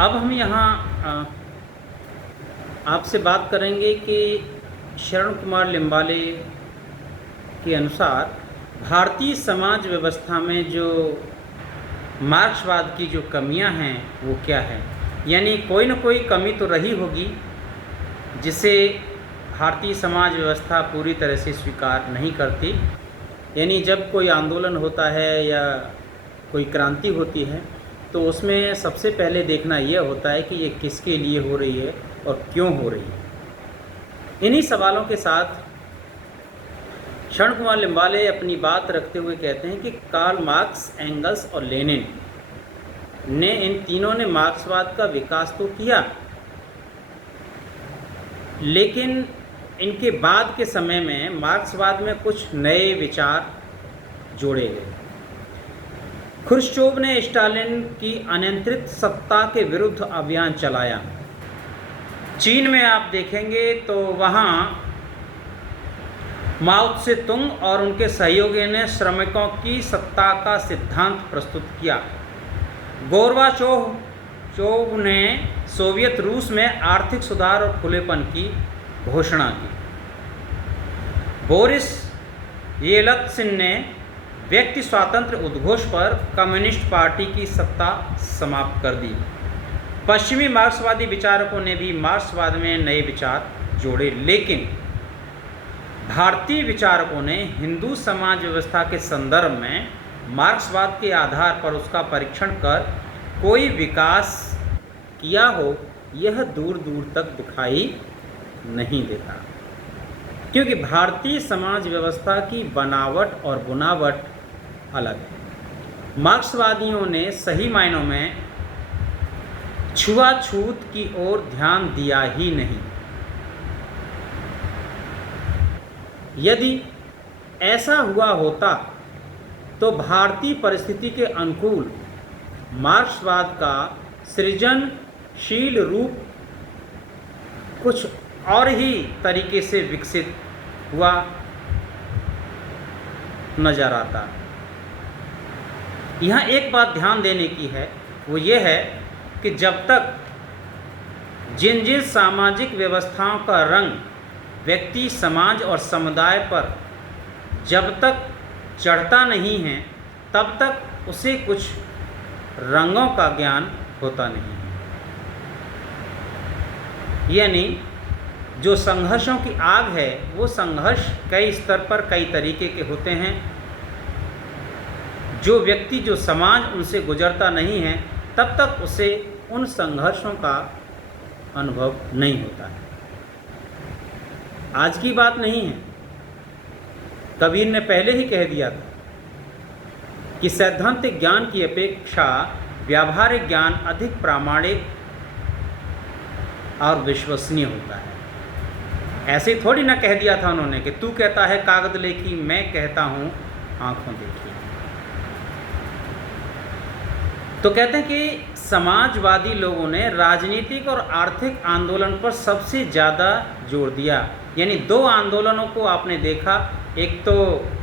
अब हम यहाँ आपसे बात करेंगे कि शरण कुमार लिम्बाले के अनुसार भारतीय समाज व्यवस्था में जो मार्क्सवाद की जो कमियां हैं वो क्या है। यानी कोई न कोई कमी तो रही होगी जिसे भारतीय समाज व्यवस्था पूरी तरह से स्वीकार नहीं करती। यानी जब कोई आंदोलन होता है या कोई क्रांति होती है तो उसमें सबसे पहले देखना यह होता है कि ये किसके लिए हो रही है और क्यों हो रही है। इन्हीं सवालों के साथ शरण कुमार लिम्बाले अपनी बात रखते हुए कहते हैं कि कार्ल मार्क्स, एंगल्स और लेनिन ने इन तीनों ने मार्क्सवाद का विकास तो किया, लेकिन इनके बाद के समय में मार्क्सवाद में कुछ नए विचार जोड़े गए। ख्रुश्चोव ने स्टालिन की अनियंत्रित सत्ता के विरुद्ध अभियान चलाया। चीन में आप देखेंगे तो वहाँ माओ त्से तुंग और उनके सहयोगी ने श्रमिकों की सत्ता का सिद्धांत प्रस्तुत किया। गोर्बाचोव ने सोवियत रूस में आर्थिक सुधार और खुलेपन की घोषणा की। बोरिस येल्त्सिन ने व्यक्ति स्वातंत्र्य उद्घोष पर कम्युनिस्ट पार्टी की सत्ता समाप्त कर दी। पश्चिमी मार्क्सवादी विचारकों ने भी मार्क्सवाद में नए विचार जोड़े, लेकिन भारतीय विचारकों ने हिंदू समाज व्यवस्था के संदर्भ में मार्क्सवाद के आधार पर उसका परीक्षण कर कोई विकास किया हो, यह दूर दूर तक दिखाई नहीं देता, क्योंकि भारतीय समाज व्यवस्था की बनावट और बुनावट अलग है। मार्क्सवादियों ने सही मायनों में छुआछूत की ओर ध्यान दिया ही नहीं। यदि ऐसा हुआ होता तो भारतीय परिस्थिति के अनुकूल मार्क्सवाद का सृजनशील रूप कुछ और ही तरीके से विकसित हुआ नजर आता। यहाँ एक बात ध्यान देने की है, वो ये है कि जब तक जिन जिन सामाजिक व्यवस्थाओं का रंग व्यक्ति, समाज और समुदाय पर जब तक चढ़ता नहीं है तब तक उसे कुछ रंगों का ज्ञान होता नहीं है। यानी जो संघर्षों की आग है वो संघर्ष कई स्तर पर कई तरीके के होते हैं। जो व्यक्ति, जो समाज उनसे गुजरता नहीं है तब तक उसे उन संघर्षों का अनुभव नहीं होता है। आज की बात नहीं है, कबीर ने पहले ही कह दिया था कि सैद्धांतिक ज्ञान की अपेक्षा व्यावहारिक ज्ञान अधिक प्रामाणिक और विश्वसनीय होता है। ऐसे थोड़ी ना कह दिया था उन्होंने कि तू कहता है कागज लेखी, मैं कहता हूँ आंखों देखी। तो कहते हैं कि समाजवादी लोगों ने राजनीतिक और आर्थिक आंदोलन पर सबसे ज़्यादा जोर दिया। यानी दो आंदोलनों को आपने देखा, एक तो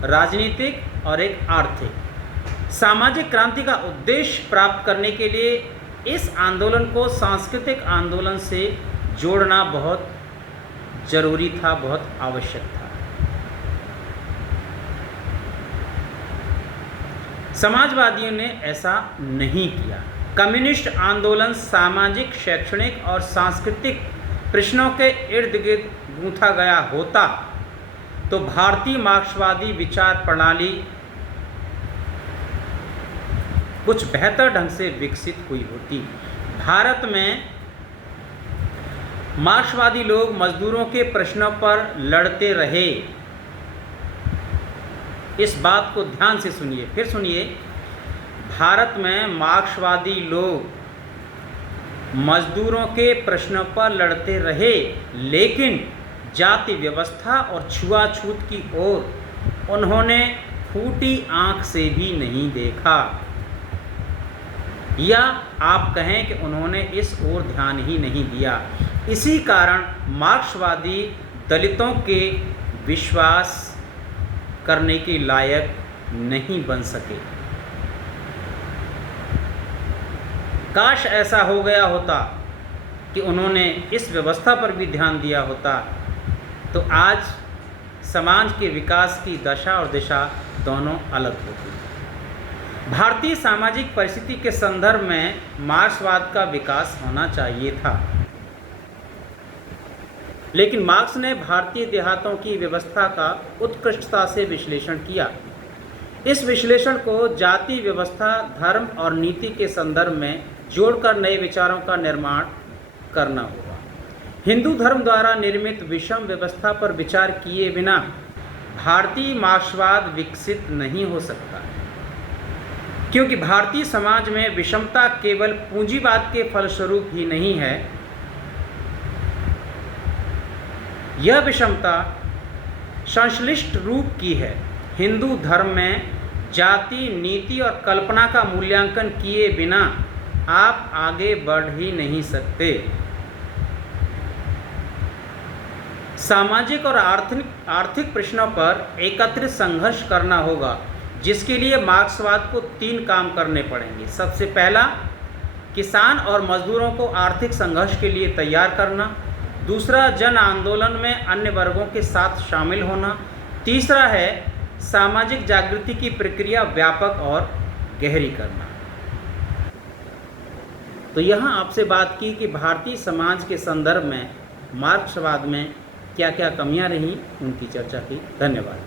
राजनीतिक और एक आर्थिक। सामाजिक क्रांति का उद्देश्य प्राप्त करने के लिए इस आंदोलन को सांस्कृतिक आंदोलन से जोड़ना बहुत जरूरी था, बहुत आवश्यक था। समाजवादियों ने ऐसा नहीं किया। कम्युनिस्ट आंदोलन सामाजिक, शैक्षणिक और सांस्कृतिक प्रश्नों के इर्द गिर्द गूंथा गया होता तो भारतीय मार्क्सवादी विचार प्रणाली कुछ बेहतर ढंग से विकसित हुई होती। भारत में मार्क्सवादी लोग मजदूरों के प्रश्नों पर लड़ते रहे। इस बात को ध्यान से सुनिए, फिर सुनिए। भारत में मार्क्सवादी लोग मजदूरों के प्रश्नों पर लड़ते रहे, लेकिन जाति व्यवस्था और छुआछूत की ओर उन्होंने फूटी आंख से भी नहीं देखा, या आप कहें कि उन्होंने इस ओर ध्यान ही नहीं दिया। इसी कारण मार्क्सवादी दलितों के विश्वास करने के लायक नहीं बन सके। काश ऐसा हो गया होता कि उन्होंने इस व्यवस्था पर भी ध्यान दिया होता तो आज समाज के विकास की दशा और दिशा दोनों अलग होती। भारतीय सामाजिक परिस्थिति के संदर्भ में मार्क्सवाद का विकास होना चाहिए था, लेकिन मार्क्स ने भारतीय देहातों की व्यवस्था का उत्कृष्टता से विश्लेषण किया। इस विश्लेषण को जाति व्यवस्था, धर्म और नीति के संदर्भ में जोड़कर नए विचारों का निर्माण करना होगा। हिंदू धर्म द्वारा निर्मित विषम व्यवस्था पर विचार किए बिना भारतीय मार्क्सवाद विकसित नहीं हो सकता, क्योंकि भारतीय समाज में विषमता केवल पूंजीवाद के फलस्वरूप ही नहीं है। यह विषमता संश्लिष्ट रूप की है। हिंदू धर्म में जाति, नीति और कल्पना का मूल्यांकन किए बिना आप आगे बढ़ ही नहीं सकते। सामाजिक और आर्थिक प्रश्नों पर एकत्रित संघर्ष करना होगा, जिसके लिए मार्क्सवाद को 3 काम करने पड़ेंगे। सबसे पहला, किसान और मजदूरों को आर्थिक संघर्ष के लिए तैयार करना। दूसरा, जन आंदोलन में अन्य वर्गों के साथ शामिल होना। तीसरा है सामाजिक जागृति की प्रक्रिया व्यापक और गहरी करना। तो यहाँ आपसे बात की कि भारतीय समाज के संदर्भ में मार्क्सवाद में क्या क्या कमियां रहीं, उनकी चर्चा की। धन्यवाद।